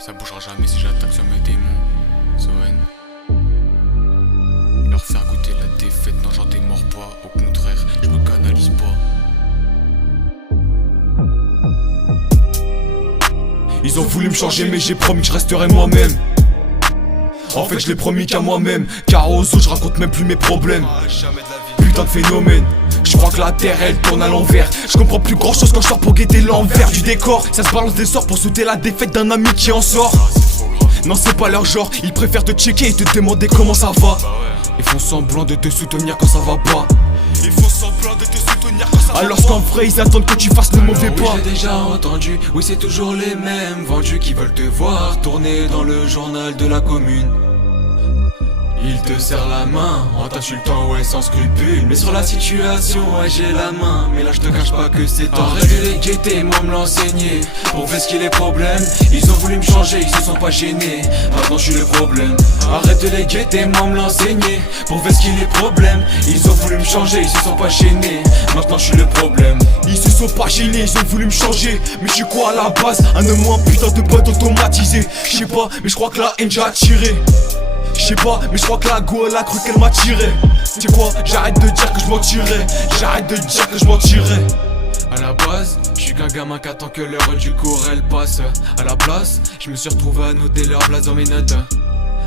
Ça bougera jamais si j'attaque sur mes démons. Zoen. Leur faire goûter la défaite, non j'en démords pas. Au contraire, je me canalise pas. Ils ont voulu me changer mais j'ai promis que je resterai moi-même. En fait je l'ai promis qu'à moi-même, car aux autres je raconte même plus mes problèmes. Putain de phénomène, je crois que la terre elle tourne à l'envers. Je comprends plus grand chose quand je sors pour guetter l'envers du décor. Ça se balance des sorts pour sauter la défaite d'un ami qui en sort. Non c'est pas leur genre, ils préfèrent te checker et te demander comment ça va. Ils font semblant de te soutenir quand ça va pas. Ils font semblant de te soutenir quand ça va pas. Alors qu'en vrai ils attendent que tu fasses le mauvais pas. Oui j'ai déjà entendu, oui c'est toujours les mêmes vendus qui veulent te voir tourner dans le journal de la commune. Il te serre la main en t'insultant, ouais sans scrupule. Mais sur la situation, ouais j'ai la main. Mais là je te cache pas que c'est temps. Arrête de les guetter, moi me l'enseigner. Pour voir ce qu'il est problème. Ils ont voulu me changer, ils se sont pas gênés. Maintenant je suis le problème. Arrête de les guetter, moi me l'enseigner. Pour voir ce qu'il est problème. Ils ont voulu me changer, ils se sont pas gênés. Maintenant je suis le problème. Ils se sont pas gênés, ils ont voulu me changer. Mais je suis quoi à la base? Un homme ou un putain de bot automatisé. Je sais pas, mais je crois que la haine j'ai attiré. Je sais pas, mais je crois que la go elle a cru qu'elle m'a tiré. Tu sais quoi, j'arrête de dire que je mentirais. J'arrête de dire que je mentirais. À la base, je suis qu'un gamin qui attend que l'heure du cours elle passe. À la place, je me suis retrouvé à noter leur place dans mes notes.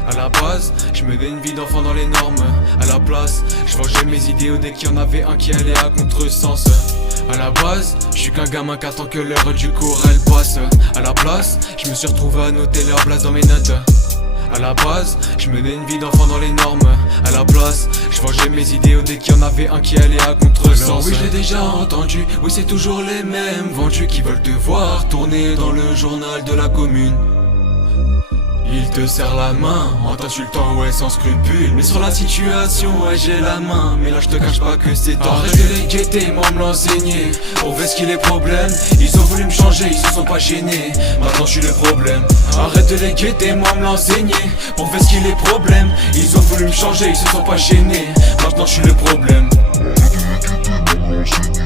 À la base, je menais une vie d'enfant dans les normes. À la place, je vengeais mes idéaux dès qu'il y en avait un qui allait à contresens. À la base, je suis qu'un gamin qui attend que l'heure du cours elle passe. À la place, je me suis retrouvé à noter leur place dans mes notes. À la base, je menais une vie d'enfant dans les normes. À la place, je vengeais mes idéaux dès qu'il y en avait un qui allait à contresens. Oui, je l'ai déjà entendu, oui, c'est toujours les mêmes vendus qui veulent te voir tourner dans le journal de la commune. Ils te serrent la main en t'insultant, ouais, sans scrupule. Mais sur la situation, ouais, j'ai la main. Mais là, je te cache pas que c'est temps. Arrête de les guetter, moi me l'enseigner. Pour voir ce qu'il est problème. Ils ont voulu me changer, ils se sont pas gênés. Maintenant, je suis le problème. Arrête de les guetter, moi me l'enseigner. Pour voir ce qu'il est problème. Ils ont voulu me changer, ils se sont pas gênés. Maintenant, je suis le problème. Arrête de les guetter, moi me l'enseigner.